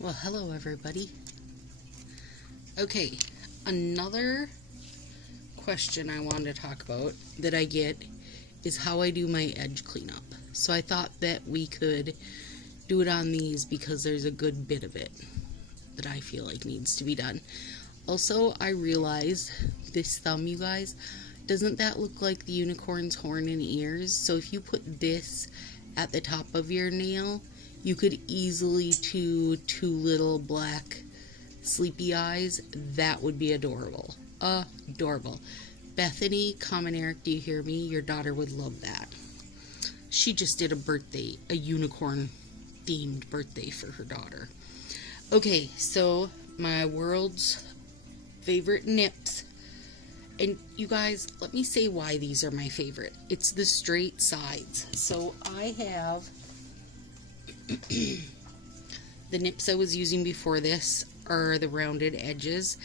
Well, hello everybody. Okay, another question I wanted to talk about that I get is how I do my edge cleanup. So I thought that we could do it on these because there's a good bit of it that I feel like needs to be done. Also, I realized this thumb, you guys, doesn't that look like the unicorn's horn and ears? So if you put this at the top of your nail, you could easily do two little black sleepy eyes. That would be adorable. Adorable. Bethany, comment Eric, do you hear me? Your daughter would love that. She just did a unicorn themed birthday for her daughter. Okay, so my world's favorite nips. And you guys, let me say why these are my favorite. It's the straight sides. So I have the nips I was using before this are the rounded edges.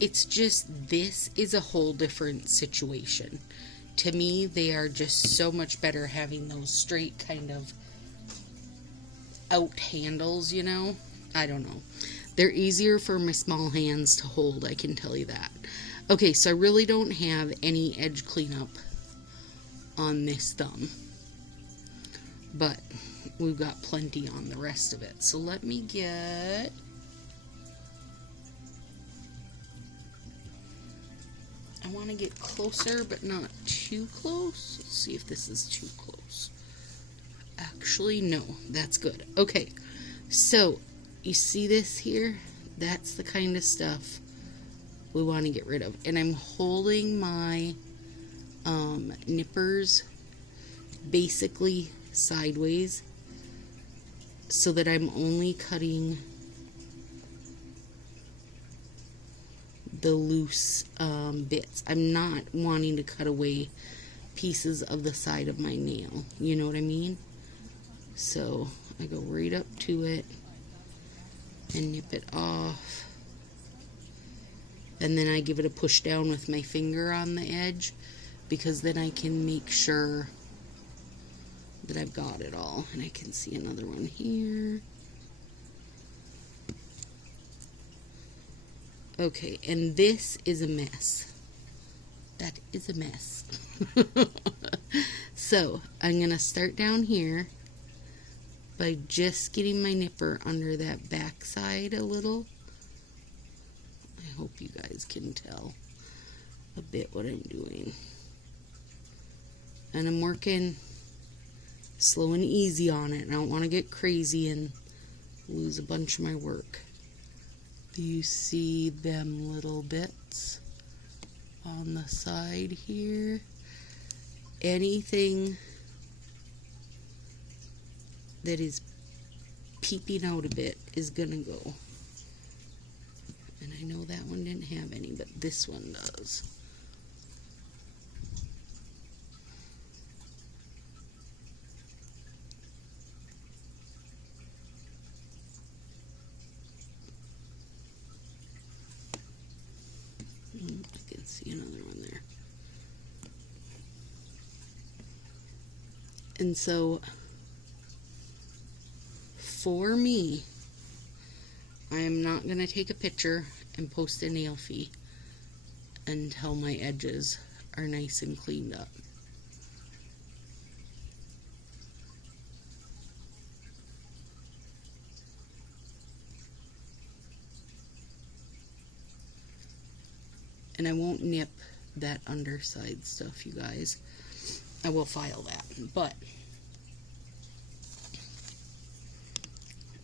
It's just, this is a whole different situation. To me, they are just so much better having those straight kind of out handles, you know? I don't know. They're easier for my small hands to hold, I can tell you that. Okay, so I really don't have any edge cleanup on this thumb, but we've got plenty on the rest of it. So let me get... I want to get closer, but not too close. Let's see if this is too close. Actually, no, that's good. Okay, so you see this here? That's the kind of stuff we want to get rid of. And I'm holding my nippers basically sideways so that I'm only cutting the loose bits. I'm not wanting to cut away pieces of the side of my nail. You know what I mean? So I go right up to it and nip it off. And then I give it a push down with my finger on the edge, because then I can make sure that I've got it all. And I can see another one here. Okay, and this is a mess. That is a mess. So I'm going to start down here by just getting my nipper under that back side a little. I hope you guys can tell a bit what I'm doing. And I'm working slow and easy on it. I don't want to get crazy and lose a bunch of my work. Do you see them little bits on the side here? Anything that is peeping out a bit is gonna go. And I know that one didn't have any, but this one does. I can see another one there. And so, for me, I am not going to take a picture and post a nailfie until my edges are nice and cleaned up. And I won't nip that underside stuff, you guys. I will file that. But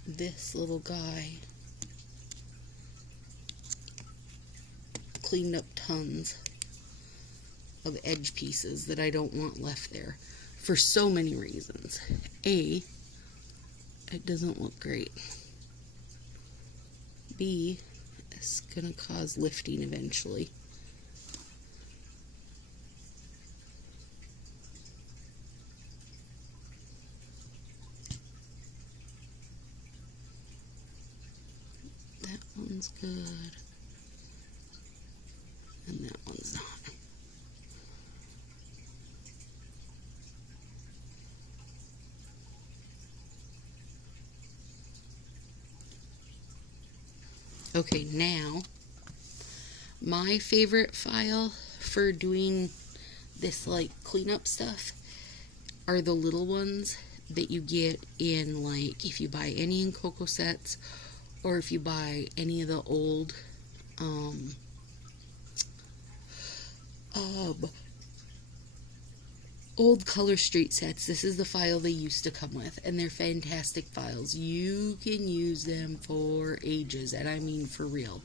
this little guy cleaned up tons of edge pieces that I don't want left there for so many reasons. A, it doesn't look great. B, it's gonna cause lifting eventually. That one's good. And that one's not. Okay, now my favorite file for doing this like cleanup stuff are the little ones that you get in, like, if you buy any in Cocoa Sets, or if you buy any of the old old Color Street sets. This is the file they used to come with, and they're fantastic files. You can use them for ages, and I mean for real.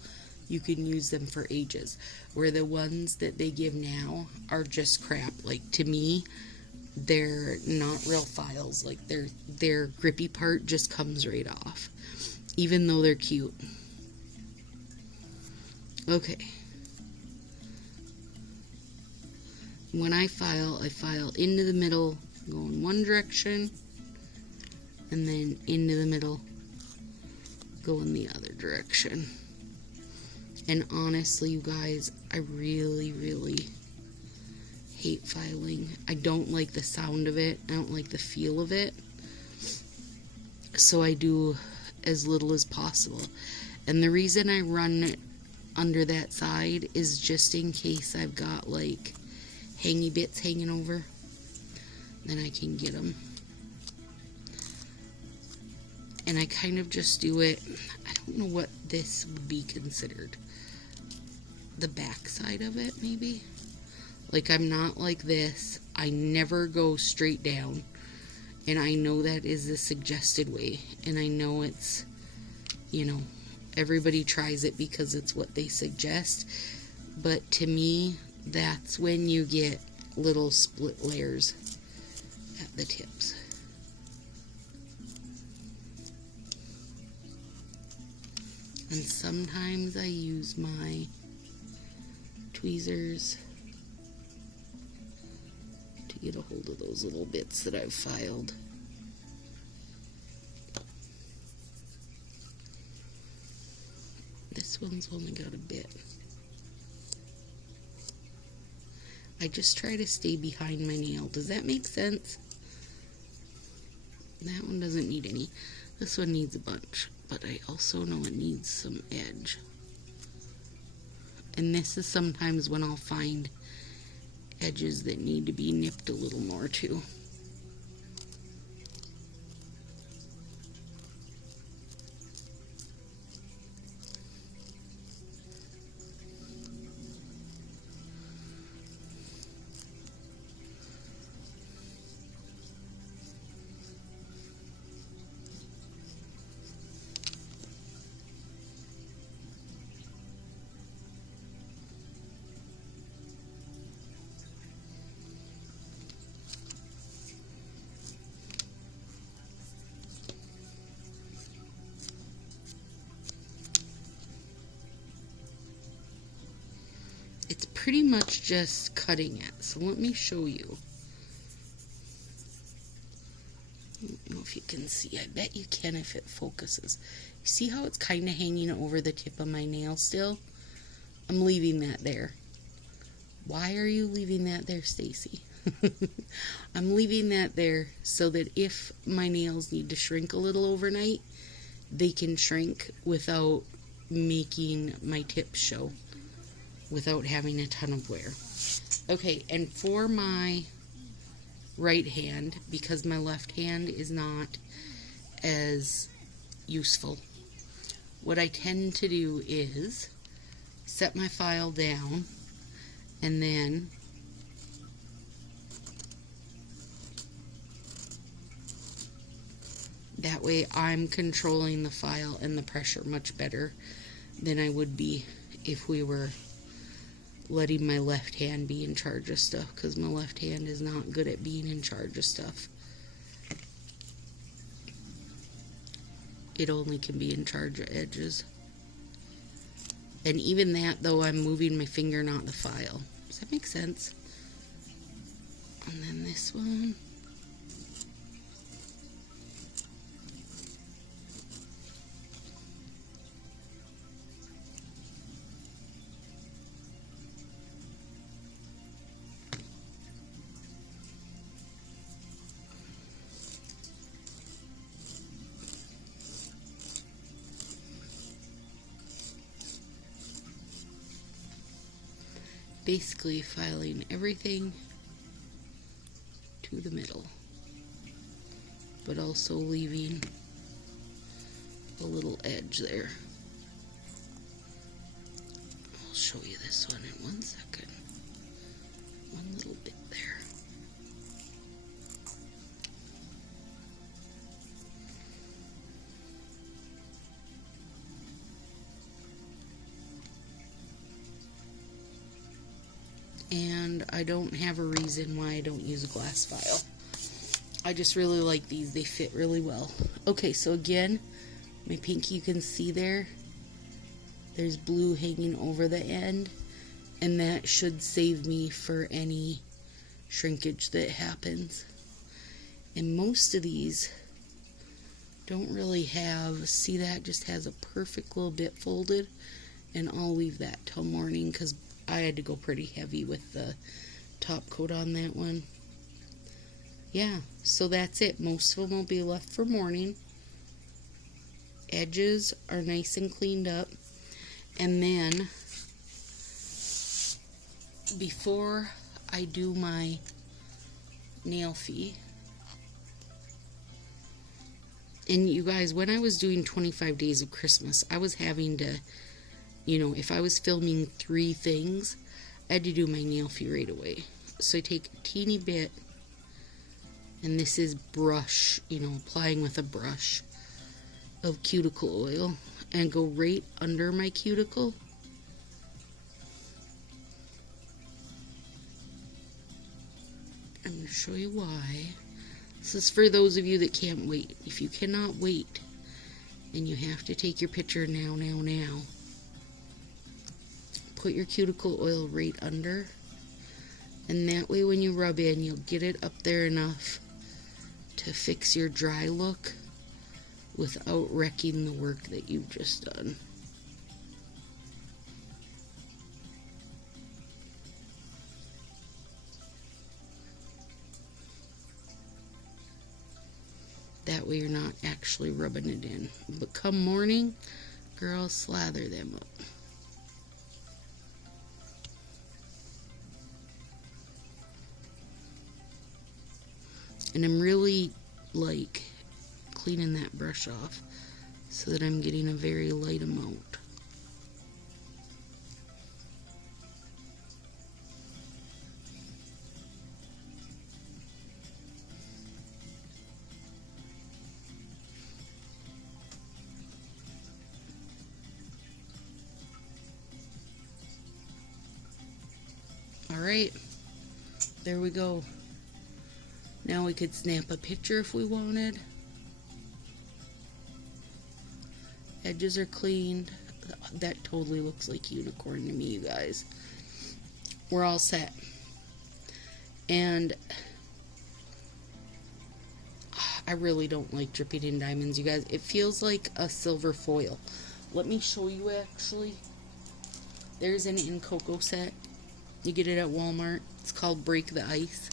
You can use them for ages. Where the ones that they give now are just crap. Like, to me, they're not real files. Like, their grippy part just comes right off, even though they're cute. Okay. When I file into the middle, go in one direction, and then into the middle, go in the other direction. And honestly, you guys, I really, really hate filing. I don't like the sound of it. I don't like the feel of it. So I do as little as possible. And the reason I run it under that side is just in case I've got like hangy bits hanging over, then I can get them. And I kind of just do it, I don't know what this would be considered, the back side of it maybe. Like, I'm not like this. I never go straight down, and I know that is the suggested way, and I know it's, you know, everybody tries it because it's what they suggest, but to me, that's when you get little split layers at the tips. And sometimes I use my tweezers to get a hold of those little bits that I've filed. This one's only got a bit. I just try to stay behind my nail. Does that make sense? That one doesn't need any. This one needs a bunch, but I also know it needs some edge. And this is sometimes when I'll find edges that need to be nipped a little more too. It's pretty much just cutting it. So let me show you. I don't know if you can see. I bet you can if it focuses. You see how it's kind of hanging over the tip of my nail still? I'm leaving that there. Why are you leaving that there, Stacy? I'm leaving that there so that if my nails need to shrink a little overnight, they can shrink without making my tips show, without having a ton of wear. Okay, and for my right hand, because my left hand is not as useful, what I tend to do is set my file down, and then that way I'm controlling the file and the pressure much better than I would be if we were letting my left hand be in charge of stuff, because my left hand is not good at being in charge of stuff. It only can be in charge of edges. And even that, though, I'm moving my finger, not the file. Does that make sense? And then this one. basically filing everything to the middle, but also leaving a little edge there. I'll show you this one in 1 second. One little bit there. And I don't have a reason why I don't use a glass file. I just really like these. They fit really well. Okay, so again, my pinky, you can see there. There's blue hanging over the end. And that should save me for any shrinkage that happens. And most of these don't really have, see that just has a perfect little bit folded. And I'll leave that till morning because I had to go pretty heavy with the top coat on that one. Yeah, so that's it. Most of them will be left for morning. Edges are nice and cleaned up. And then, before I do my nailfie, and you guys, when I was doing 25 Days of Christmas, I was having to, you know, if I was filming 3 things, I had to do my nailfie right away. So I take a teeny bit, and this is brush, you know, applying with a brush of cuticle oil, and go right under my cuticle. I'm going to show you why. This is for those of you that can't wait. If you cannot wait, and you have to take your picture now, put your cuticle oil right under, and that way when you rub in, you'll get it up there enough to fix your dry look without wrecking the work that you've just done. That way you're not actually rubbing it in. But come morning, girl, slather them up. And I'm really, like, cleaning that brush off so that I'm getting a very light amount. Alright, there we go. Now we could snap a picture if we wanted. Edges are cleaned. That totally looks like unicorn to me, you guys. We're all set. And I really don't like dripping in diamonds, you guys. It feels like a silver foil. Let me show you actually. There's an In Coco set. You get it at Walmart. It's called Break the Ice.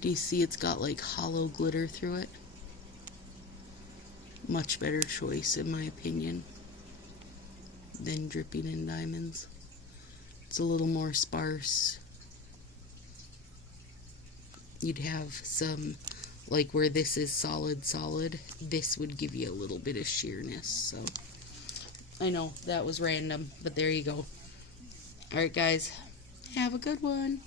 Do you see it's got like hollow glitter through it? Much better choice in my opinion than dripping in diamonds. It's a little more sparse. You'd have some, like where this is solid, this would give you a little bit of sheerness. So I know that was random, but there you go. Alright guys, have a good one.